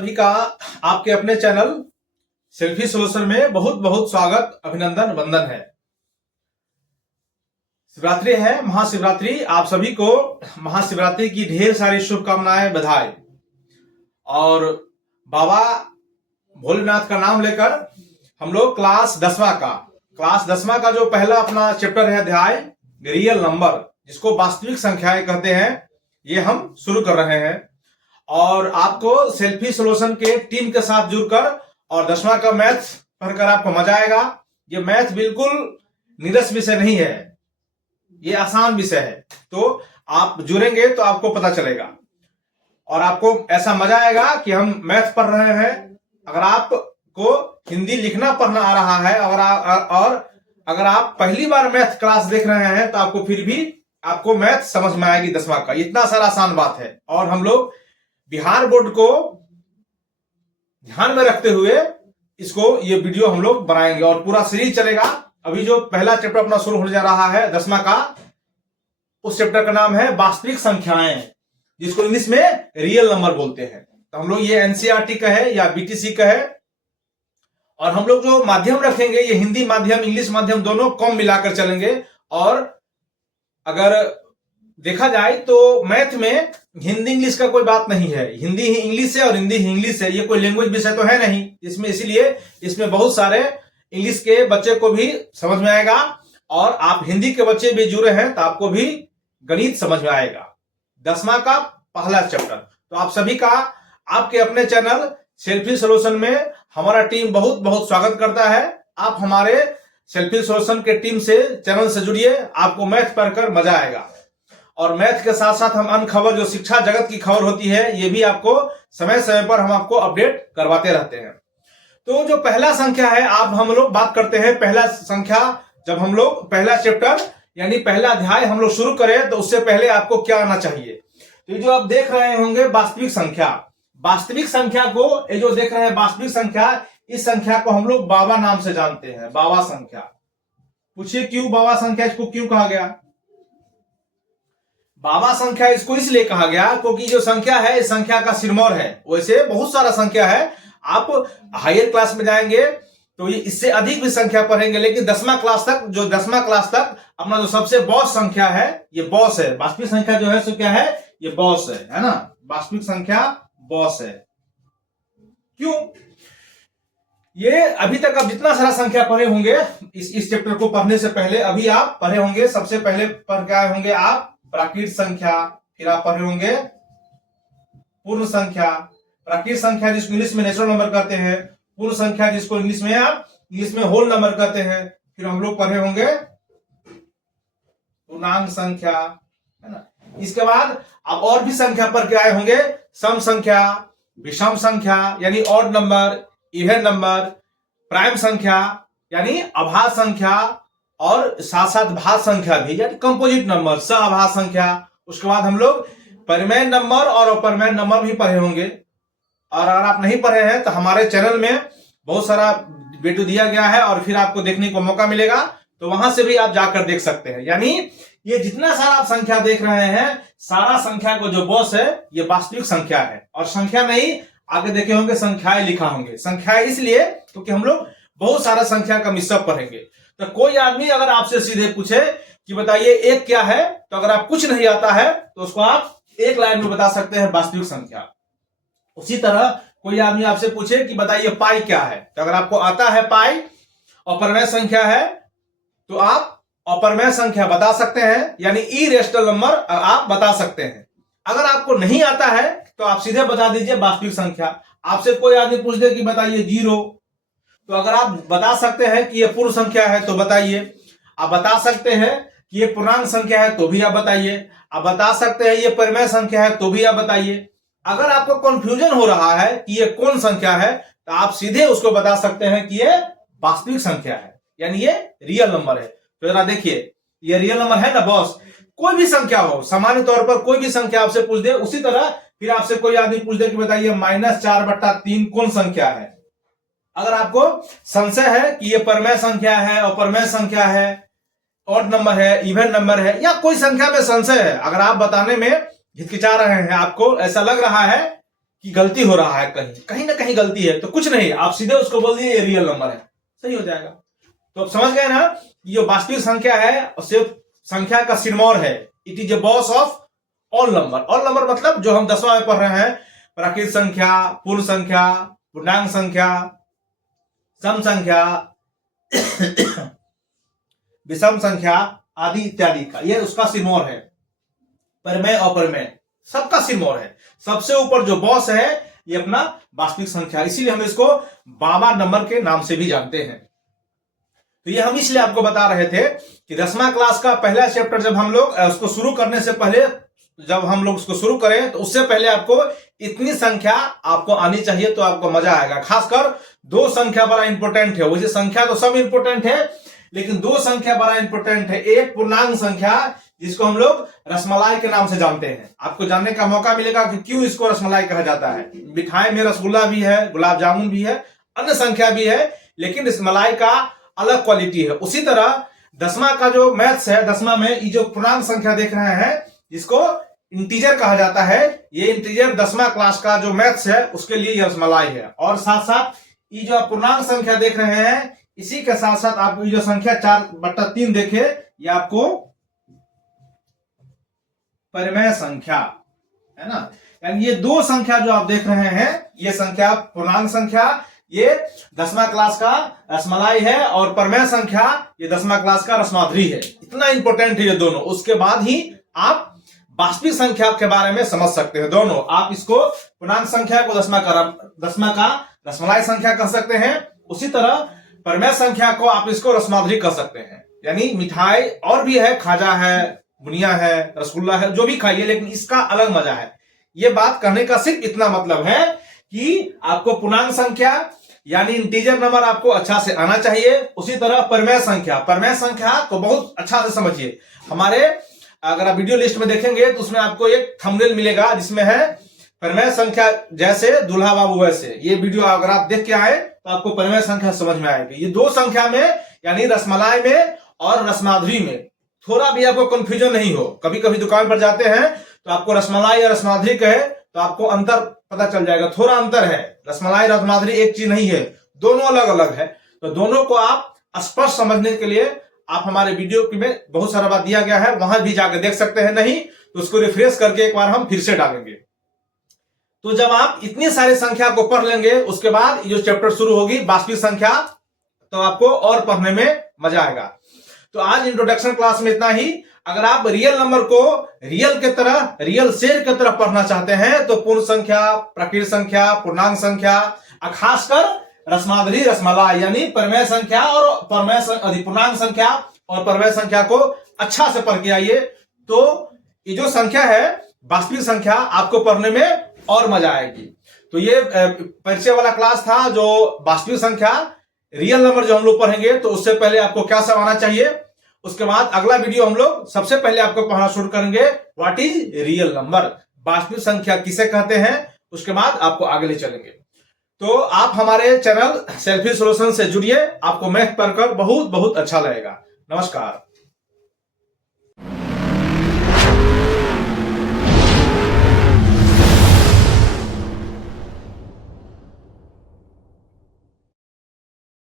सभी का आपके अपने चैनल सेल्फी सोल्यूशन में बहुत बहुत स्वागत, अभिनंदन, वंदन है। शिवरात्रि है, महाशिवरात्रि। आप सभी को महाशिवरात्रि की ढेर सारी शुभकामनाएं, बधाई। और बाबा भोलेनाथ का नाम लेकर हम लोग क्लास 10वां का जो पहला अपना चैप्टर है, अध्याय रियल नंबर, जिसको वास्तविक संख्याएं कहते हैं, ये हम शुरू कर रहे हैं। और आपको सेल्फी सोल्यूशन के टीम के साथ जुड़कर और 10वां का मैथ्स पढ़कर आपको मजा आएगा। ये मैथ बिल्कुल नीरस विषय नहीं है, ये आसान विषय है। तो आप जुड़ेंगे तो आपको पता चलेगा और आपको ऐसा मजा आएगा कि हम मैथ पढ़ रहे हैं। अगर आपको हिंदी लिखना पढ़ना आ रहा है और अगर आप पहली बार मैथ क्लास देख रहे हैं तो आपको फिर भी आपको मैथ समझ में आएगी 10वां का। इतना सारा आसान बात है। और हम लोग बिहार बोर्ड को ध्यान में रखते हुए ये वीडियो हम लोग बनाएंगे और पूरा सीरीज चलेगा। अभी जो पहला चैप्टर अपना शुरू होने जा रहा है 10वां का, उस चैप्टर का नाम है वास्तविक संख्याएं, जिसको इंग्लिश में रियल नंबर बोलते हैं। तो हम लोग ये एनसीईआरटी का है या बीटीसी का है। और हम लोग जो माध्यम रखेंगे, ये हिंदी माध्यम, इंग्लिश माध्यम दोनों कम मिलाकर चलेंगे। और अगर देखा जाए तो मैथ में हिंदी इंग्लिश का कोई बात नहीं है। हिंदी ही इंग्लिश है और हिंदी ही इंग्लिश है। ये कोई लैंग्वेज विषय तो है नहीं इसमें, इसीलिए इसमें बहुत सारे इंग्लिश के बच्चे को भी समझ में आएगा और आप हिंदी के बच्चे भी जुड़े हैं तो आपको भी गणित समझ में आएगा। 10वां का पहला चैप्टर। तो आप सभी का आपके अपने चैनल सेल्फी सोल्यूशन में हमारा टीम बहुत बहुत स्वागत करता है। आप हमारे सेल्फी सोल्यूशन के टीम से, चैनल से जुड़िए, आपको मैथ पढ़कर मजा आएगा। और मैथ के साथ साथ हम अन्य खबर, जो शिक्षा जगत की खबर होती है, ये भी आपको समय समय पर हम आपको अपडेट करवाते रहते हैं। तो जो पहला संख्या है, आप हम लोग बात करते हैं पहला संख्या। जब हम लोग पहला चैप्टर यानी पहला अध्याय हम लोग शुरू करें तो उससे पहले आपको क्या आना चाहिए? तो जो आप देख रहे होंगे वास्तविक संख्या, वास्तविक संख्या को, ये जो देख रहे हैं वास्तविक संख्या, इस संख्या को हम लोग बाबा नाम से जानते हैं, बाबा संख्या। पूछिए क्यों बाबा संख्या, इसको क्यों कहा गया? बाबा संख्या इसको इसलिए कहा गया क्योंकि जो संख्या है, इस संख्या का सिरमौर है। वैसे बहुत सारा संख्या है, आप हायर क्लास में जाएंगे तो ये इससे अधिक भी संख्या पढ़ेंगे, लेकिन 10वां क्लास तक अपना जो सबसे बॉस संख्या है, ये बॉस है। वास्तविक संख्या जो है सो क्या है? ये बॉस है ना? वास्तविक संख्या बॉस है। क्यों? ये अभी तक आप जितना सारा संख्या पढ़े होंगे, इस चैप्टर को पढ़ने से पहले अभी आप पढ़े होंगे, सबसे पहले पढ़ के आए होंगे आप प्राकृत संख्या, फिर आप पढ़े होंगे पूर्ण संख्या, प्राकृत संख्या जिसको इंग्लिश में नेचुरल नंबर कहते हैं, पूर्ण संख्या जिसको इंग्लिश में होल नंबर कहते हैं। फिर हम लोग पढ़े होंगे पूर्णांक संख्या, है ना? इसके बाद आप और भी संख्या पढ़ के आए होंगे, सम संख्या, विषम संख्या यानी odd number, even number, prime संख्या यानी अभाज्य संख्या, और साथ साथ भाज्य संख्या भी यानी कंपोजिट नंबर, सहअभाज्य संख्या। उसके बाद हम लोग परिमेय नंबर और अपरिमेय नंबर भी पढ़े होंगे। और अगर आप नहीं पढ़े हैं तो हमारे चैनल में बहुत सारा वीडियो दिया गया है और फिर आपको देखने को मौका मिलेगा, तो वहां से भी आप जाकर देख सकते हैं। यानी ये जितना सारा आप संख्या देख रहे हैं, सारा संख्या को जो बॉस है, ये वास्तविक संख्या है। और संख्या नहीं, आगे देखे होंगे संख्याएं लिखा होंगे। संख्याएं इसलिए क्योंकि हम लोग बहुत सारा संख्या का मिश्रण पढ़ेंगे। तो कोई आदमी अगर आपसे सीधे पूछे कि बताइए एक क्या है, तो अगर आप कुछ नहीं आता है तो उसको आप एक लाइन में बता सकते हैं वास्तविक संख्या। उसी तरह कोई आदमी आपसे पूछे कि बताइए पाई क्या है, तो अगर आपको आता है पाई, अपरिमेय संख्या है, तो आप अपरिमेय संख्या बता सकते हैं, यानी इरेशनल नंबर आप बता सकते हैं। अगर आपको नहीं आता है तो आप सीधे बता दीजिए वास्तविक संख्या। आपसे कोई आदमी पूछ दे कि बताइए 0, तो अगर आप बता सकते हैं कि ये पूर्ण संख्या है तो बताइए। आप बता सकते हैं कि ये पूर्णांक संख्या है तो भी आप बताइए। आप बता सकते हैं ये परिमेय संख्या है तो भी आप बताइए। अगर आपको कंफ्यूजन हो रहा है कि ये कौन संख्या है, तो आप सीधे उसको बता सकते हैं कि ये वास्तविक संख्या है, यानी ये रियल नंबर है। तो जरा देखिए, ये रियल नंबर है ना बॉस। कोई भी संख्या हो, सामान्य तौर पर कोई भी संख्या आपसे पूछ दे, उसी तरह फिर आपसे कोई आदमी पूछ दे कि बताइए -4/3 कौन संख्या है। अगर आपको संशय है कि ये परिमेय संख्या है, अपरिमेय संख्या है, ऑड नंबर है, इवन नंबर है, या कोई संख्या में संशय है, अगर आप बताने में हिचकिचा रहे हैं, आपको ऐसा लग रहा है कि गलती हो रहा है, कहीं ना कहीं गलती है, तो कुछ नहीं, आप सीधे उसको बोल दिए ये रियल नंबर है, सही हो जाएगा। तो आप समझ गए ना, ये वास्तविक संख्या है और सिर्फ संख्या का सिरमौर है। It is a boss of all number. All number मतलब जो हम 10वां में पढ़ रहे हैं, प्राकृत संख्या, पूर्ण संख्या, पूर्णांक संख्या, सम संख्या, विषम संख्या आदि इत्यादि का, यह उसका सिरमौर है। परिमेय अपरिमेय सबका सिरमौर है। सबसे ऊपर जो बॉस है ये अपना वास्तविक संख्या, इसीलिए हम इसको बाबा नंबर के नाम से भी जानते हैं। तो ये हम इसलिए आपको बता रहे थे कि 10वां क्लास का पहला चैप्टर जब हम लोग उसको शुरू करने से पहले, जब हम लोग उसको शुरू करें तो उससे पहले आपको इतनी संख्या आपको आनी चाहिए, तो आपको मजा आएगा। खासकर 2 संख्या बड़ा इंपॉर्टेंट है। वैसे संख्या तो सब इंपॉर्टेंट है, लेकिन 2 संख्या बड़ा इंपॉर्टेंट है। एक पूर्णांक संख्या जिसको हम लोग रसमलाई के नाम से जानते हैं। आपको जानने का मौका मिलेगा कि क्यों इसको रसमलाई कहा जाता है। मिठाई में रसगुल्ला भी है, गुलाब जामुन भी है, अन्य संख्या भी है, लेकिन इस मलाई का अलग क्वालिटी है। उसी तरह 10वां का जो मैथ्स है, 10वां में ये जो पूर्णांक संख्या देख रहे हैं जिसको इंटीजर कहा जाता है, ये इंटीजर 10वां क्लास का जो मैथ्स है उसके लिए ये रसमलाई है। और साथ साथ ये जो पूर्णांक संख्या देख रहे हैं, इसी के साथ साथ आप ये जो संख्या 4/3 देखे, ये आपको परिमेय संख्या है ना। यानी ये 2 संख्या जो आप देख रहे हैं, ये संख्या पूर्णांक संख्या ये 10वां क्लास का रसमलाई है, और परिमेय संख्या ये 10वां क्लास का रसमाधुरी है। इतना इंपॉर्टेंट है ये दोनों। उसके बाद ही आप वास्तविक संख्या के बारे में समझ सकते हैं। दोनों आप इसको पूर्णांक संख्या को 10वां का रसमलाई संख्या कह सकते हैं, उसी तरह परिमेय संख्या को आप इसको रसमाधुरी कह सकते हैं। यानी मिठाई और भी है, खाजा है, बुनिया है, रसगुल्ला है, जो भी खाइए, लेकिन इसका अलग मजा है। ये बात कहने का सिर्फ इतना मतलब है कि आपको पूर्णांक संख्या यानी इंटीजर नंबर आपको अच्छा से आना चाहिए। उसी तरह परिमेय संख्या को बहुत अच्छा से समझिए। हमारे अगर आप वीडियो लिस्ट में देखेंगे तो उसमें आपको एक थंबनेल मिलेगा जिसमें है परिमेय संख्या जैसे दूल्हा बाबू वैसे। ये वीडियो अगर आप देख के आए तो आपको परिमेय संख्या समझ में आएगी। ये 2 संख्या में यानी रसमलाई में और रसमाधुरी में थोड़ा भी आपको कंफ्यूजन नहीं हो। कभी कभी दुकान पर जाते हैं तो आपको रसमलाई या रसमाधुरी कहे तो आपको अंतर पता चल जाएगा। थोड़ा अंतर है, रसमलाई रसमाधुरी एक चीज नहीं है, दोनों अलग अलग है। तो दोनों को आप स्पष्ट समझने के लिए आप हमारे वीडियो में बहुत सारा बात दिया गया है, वहां भी जाकर देख सकते हैं। नहीं तो उसको रिफ्रेश करके एक बार हम फिर से डालेंगे। तो जब आप इतनी सारी संख्या को पढ़ लेंगे, उसके बाद जो चैप्टर शुरू होगी वास्तविक संख्या, तो आपको और पढ़ने में मजा आएगा। तो आज इंट्रोडक्शन क्लास में इतना ही। अगर आप रियल नंबर को रियल के तरह, रियल शेर की तरह पढ़ना चाहते हैं तो पूर्ण संख्या, प्राकृत संख्या, पूर्णांक संख्या, खासकर रसमाधुरी रसमलाई यानी परिमेय संख्या और पूर्णांक संख्या और परिमेय संख्या को अच्छा से पढ़ के आइए। तो ये जो संख्या है वास्तविक संख्या, आपको पढ़ने में और मजा आएगी। तो ये परिचय वाला क्लास था जो वास्तविक संख्या, रियल नंबर जो हम लोग पढ़ेंगे तो उससे पहले आपको क्या सब आना चाहिए। उसके बाद अगला वीडियो हम लोग सबसे पहले आपको पढ़ना शुरू करेंगे व्हाट इज रियल नंबर, वास्तविक संख्या किसे कहते हैं। उसके बाद आपको आगे ले चलेंगे। तो आप हमारे चैनल सेल्फी सॉल्यूशन से जुड़िए, आपको मैथ पढ़कर बहुत बहुत अच्छा लगेगा। नमस्कार।